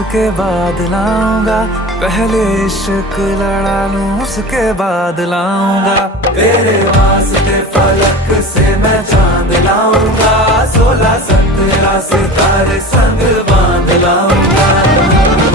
उसके बाद लाऊंगा, पहले इश्क लड़ा लूं उसके बाद लाऊंगा। तेरे वास्ते फलक से मैं चांद लाऊंगा, 16-17 सितारे संग बांध लाऊंगा।